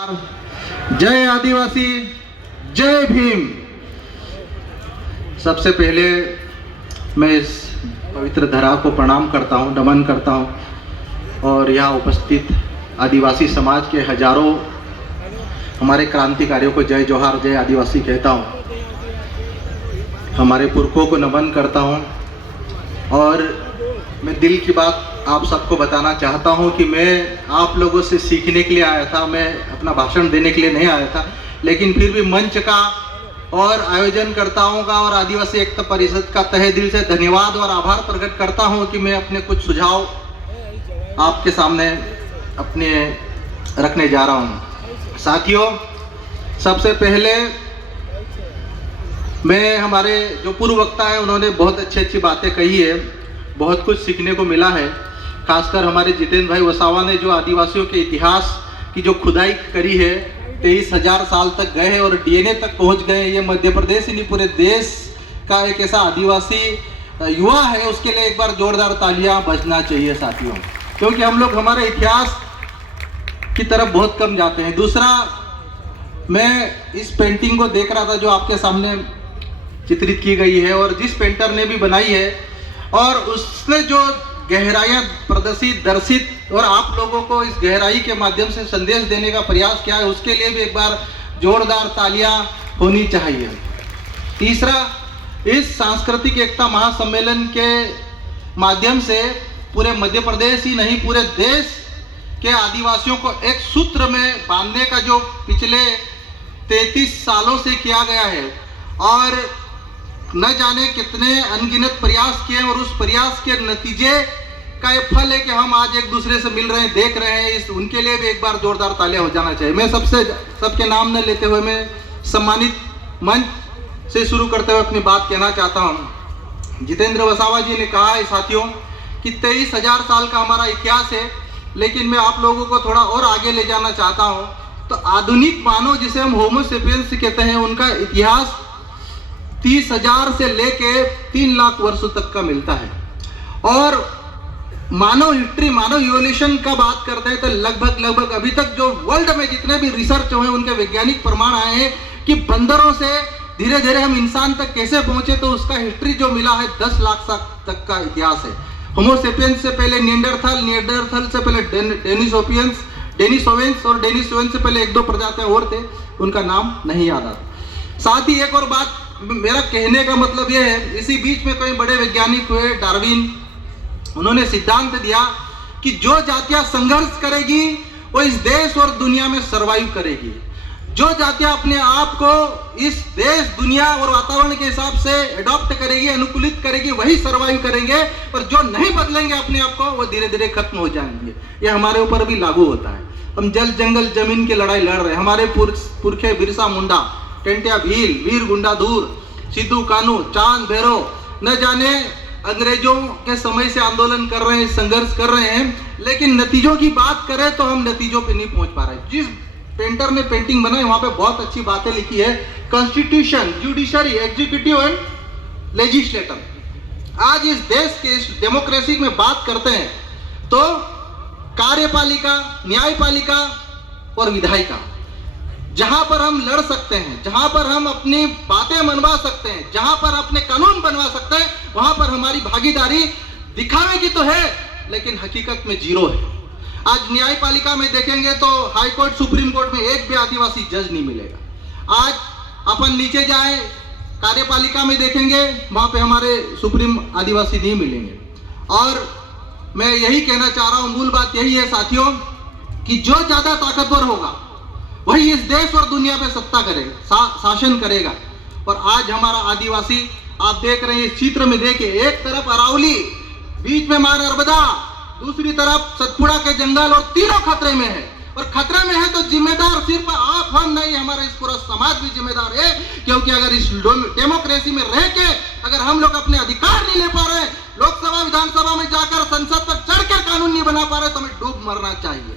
जय आदिवासी, जय भीम। सबसे पहले मैं इस पवित्र धरा को प्रणाम करता हूँ, नमन करता हूँ और यहाँ उपस्थित आदिवासी समाज के हजारों हमारे क्रांतिकारियों को जय जोहार, जय आदिवासी कहता हूँ। हमारे पुरखों को नमन करता हूँ और मैं दिल की बात आप सबको बताना चाहता हूँ कि मैं आप लोगों से सीखने के लिए आया था, मैं अपना भाषण देने के लिए नहीं आया था, लेकिन फिर भी मंच का और आयोजनकर्ताओं का और आदिवासी एकता परिषद का तहे दिल से धन्यवाद और आभार प्रकट करता हूँ कि मैं अपने कुछ सुझाव आपके सामने अपने रखने जा रहा हूँ। साथियों, सबसे पहले मैं हमारे जो पूर्व वक्ता है उन्होंने बहुत अच्छी बातें कही है, बहुत कुछ सीखने को मिला है। खासकर हमारे जितेंद्र भाई वसावा ने जो आदिवासियों के इतिहास की जो खुदाई करी है, 23,000 साल तक गए हैं और डीएनए तक पहुंच गए। ये मध्य प्रदेश ही नहीं पूरे देश का एक ऐसा आदिवासी युवा है, उसके लिए एक बार जोरदार तालियां बजना चाहिए साथियों, क्योंकि हम लोग हमारे इतिहास की तरफ बहुत कम जाते हैं। दूसरा, मैं इस पेंटिंग को देख रहा था जो आपके सामने चित्रित की गई है और जिस पेंटर ने भी बनाई है, और उसने जो गहराइयाँ प्रदर्शित दर्शित और आप लोगों को इस गहराई के माध्यम से संदेश देने का प्रयास किया है, उसके लिए भी एक बार जोरदार तालियां होनी चाहिए। तीसरा, इस सांस्कृतिक एकता महासम्मेलन के माध्यम से पूरे मध्य प्रदेश ही नहीं पूरे देश के आदिवासियों को एक सूत्र में बांधने का जो पिछले 33 सालों से किया गया है और न जाने कितने अनगिनत प्रयास किए और उस प्रयास के नतीजे का ये फल है कि हम आज एक दूसरे से मिल रहे हैं, देख रहे हैं। इस उनके लिए भी एक बार जोरदार तालियां हो जाना चाहिए। मैं सबके नाम न लेते हुए मैं सम्मानित मंच से शुरू करते हुए अपनी बात कहना चाहता हूं। जितेंद्र वसावा जी ने कहा है साथियों कि 23,000 साल का हमारा इतिहास है, लेकिन मैं आप लोगों को थोड़ा और आगे ले जाना चाहता हूँ। तो आधुनिक मानव जिसे हम होमो सेपियंस कहते हैं, उनका इतिहास 30,000 से लेके 3 लाख वर्षों तक का मिलता है। और मानव हिस्ट्री, मानव इवोल्यूशन का बात करते हैं तो लगभग अभी तक जो वर्ल्ड में जितने भी रिसर्च हुए उनके वैज्ञानिक प्रमाण आए हैं कि बंदरों से धीरे धीरे हम इंसान तक कैसे पहुंचे, तो उसका हिस्ट्री जो मिला है 10 लाख साल तक का इतिहास है। होमो सेपियंस से पहले निएंडरथल से पहले डेनिसोवेंस और डेनिसोवेंस से पहले 1-2 प्रजातियां और थे, उनका नाम नहीं याद आता। साथ ही एक और बात मेरा कहने का मतलब यह है, इसी बीच में कई बड़े वैज्ञानिक हुए, डार्विन, उन्होंने सिद्धांत दिया कि जो जातियां संघर्ष करेगी वो इस देश और दुनिया में सरवाइव करेगी। जो जातियां अपने आप को इस देश, दुनिया और वातावरण के हिसाब से एडॉप्ट करेगी, अनुकूलित करेगी, वही सरवाइव करेंगे। और जो नहीं बदलेंगे अपने आप को, वो धीरे धीरे खत्म हो जाएंगे। ये हमारे ऊपर भी लागू होता है। हम जल जंगल जमीन की लड़ाई लड़ रहे हैं। हमारे पुरखे बिरसा मुंडा, टेंटिया भील, वीर गुंडाधुर, सिद्धू कानू, चांद भैरव, न जाने अंग्रेजों के समय से आंदोलन कर रहे हैं, संघर्ष कर रहे हैं, लेकिन नतीजों की बात करें तो हम नतीजों पे नहीं पहुंच पा रहे। जिस पेंटर ने पेंटिंग बनाई वहां पे बहुत अच्छी बातें लिखी है। Constitution, judiciary, executive and legislator. आज इस देश के इस डेमोक्रेसी में बात करते हैं तो कार्यपालिका, न्यायपालिका और विधायिका, जहां पर हम लड़ सकते हैं, जहां पर हम अपनी बातें मनवा सकते हैं, जहां पर अपने कानून बनवा सकते हैं, वहां पर हमारी भागीदारी दिखावे की तो है, लेकिन हकीकत में जीरो है। आज न्यायपालिका में देखेंगे तो हाई कोर्ट, सुप्रीम कोर्ट में एक भी आदिवासी जज नहीं मिलेगा। आज अपन नीचे जाए, कार्यपालिका में देखेंगे, वहां पे हमारे सुप्रीम आदिवासी नहीं मिलेंगे। और मैं यही कहना चाह रहा हूं, मूल बात यही है साथियों कि जो ज्यादा ताकतवर होगा वही इस देश और दुनिया पे सत्ता करेगा, शासन करेगा। और आज हमारा आदिवासी, आप देख रहे हैं इस चित्र में, देखिए, एक तरफ अरावली, बीच में मां नर्मदा, दूसरी तरफ सतपुड़ा के जंगल, और तीनों खतरे में है। और खतरे में है तो जिम्मेदार सिर्फ आप हम नहीं, हमारा इस पूरा समाज भी जिम्मेदार है। क्योंकि अगर इस डेमोक्रेसी में रह के अगर हम लोग अपने अधिकार नहीं ले पा रहे, लोकसभा विधानसभा में जाकर संसद पर चढ़कर कानून नहीं बना पा रहे, तो हमें डूब मरना चाहिए।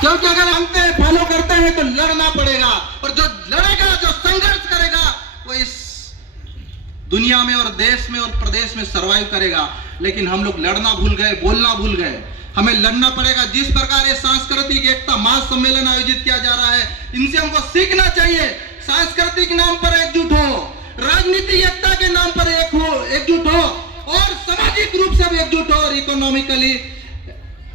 क्योंकि अगर हम फॉलो करते हैं तो लड़ना पड़ेगा, और जो लड़ेगा, जो संघर्ष करेगा, वो इस दुनिया में और देश में और प्रदेश में सरवाइव करेगा। लेकिन हम लोग लड़ना भूल गए, बोलना भूल गए। हमें लड़ना पड़ेगा। जिस प्रकार ये सांस्कृतिक एकता महासम्मेलन आयोजित किया जा रहा है, इनसे हमको सीखना चाहिए। सांस्कृतिक नाम पर एकजुट हो, राजनीतिक एकता के नाम पर एकजुट हो, और सामाजिक रूप से भी एकजुट हो, और इकोनॉमिकली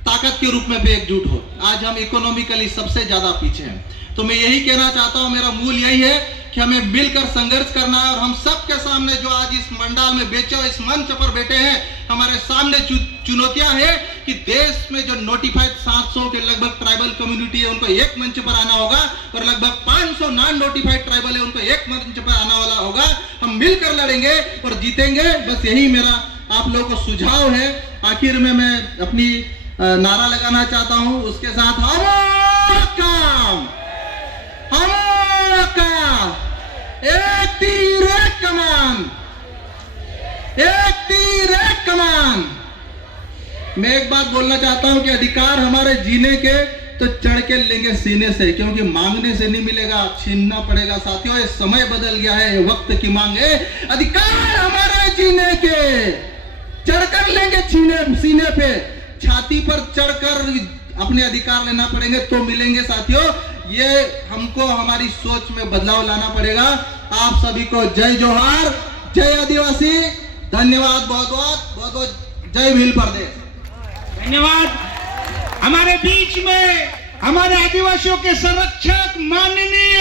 ताकत के रूप में भी एकजुट हो। आज हम इकोनॉमिकली सबसे ज्यादा पीछे हैं। तो मैं यही कहना चाहता हूं, मेरा मूल यही है कि हमें मिलकर संघर्ष करना है। और हम सबके सामने जो आज इस मंडाल में बेचे इस मंच पर बैठे हैं, हमारे सामने चुनौतियां हैं कि देश में जो नोटिफाइड 700 के लगभग ट्राइबल कम्युनिटी है, उनको एक मंच पर आना होगा, और लगभग 500 नॉन नोटिफाइड ट्राइबल है, उनको एक मंच पर आना वाला होगा। हम मिलकर लड़ेंगे और जीतेंगे। बस यही मेरा आप लोगों को सुझाव है। आखिर में मैं अपनी नारा लगाना चाहता हूं, उसके साथ हमारा काम, हमारा काम, एक तीर एक कमान, एक तीर एक कमान। मैं एक बात बोलना चाहता हूं कि अधिकार हमारे जीने के तो चढ़ के लेंगे सीने से, क्योंकि मांगने से नहीं मिलेगा, छीनना पड़ेगा। साथियों, ये समय बदल गया है, ये वक्त की मांग है। अधिकार हमारे जीने के चढ़कर लेंगे सीने पे, छाती पर चढ़कर अपने अधिकार लेना पड़ेंगे तो मिलेंगे। साथियों, ये हमको हमारी सोच में बदलाव लाना पड़ेगा। आप सभी को जय जोहार, जय आदिवासी, धन्यवाद बहुत बहुत, जय भील प्रदेश। धन्यवाद। हमारे बीच में हमारे आदिवासियों के संरक्षक माननीय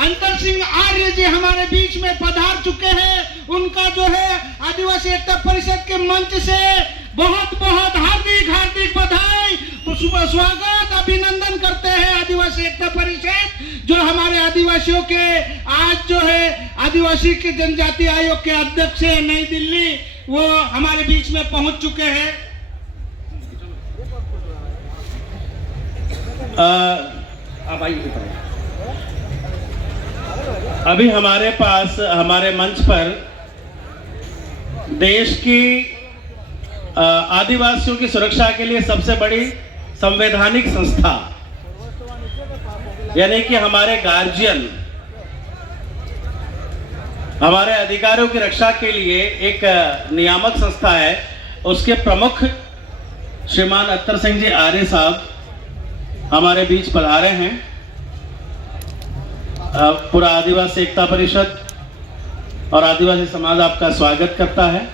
अंतर सिंह आर्य जी हमारे बीच में पधार चुके हैं। उनका जो है आदिवासी एकता परिषद के मंच से बहुत बहुत हार्दिक बधाई, स्वागत, अभिनंदन करते हैं। आदिवासी एकता परिषद जो हमारे आदिवासियों के आज जो है आदिवासी के जनजाति आयोग के अध्यक्ष है नई दिल्ली, वो हमारे बीच में पहुंच चुके हैं। अब आइए, अभी हमारे पास हमारे मंच पर देश की आदिवासियों की सुरक्षा के लिए सबसे बड़ी संवैधानिक संस्था यानी कि हमारे गार्जियन, हमारे अधिकारों की रक्षा के लिए एक नियामक संस्था है, उसके प्रमुख श्रीमान अंतर सिंह जी आर्य साहब हमारे बीच पधारे हैं। पूरा आदिवासी एकता परिषद और आदिवासी समाज आपका स्वागत करता है।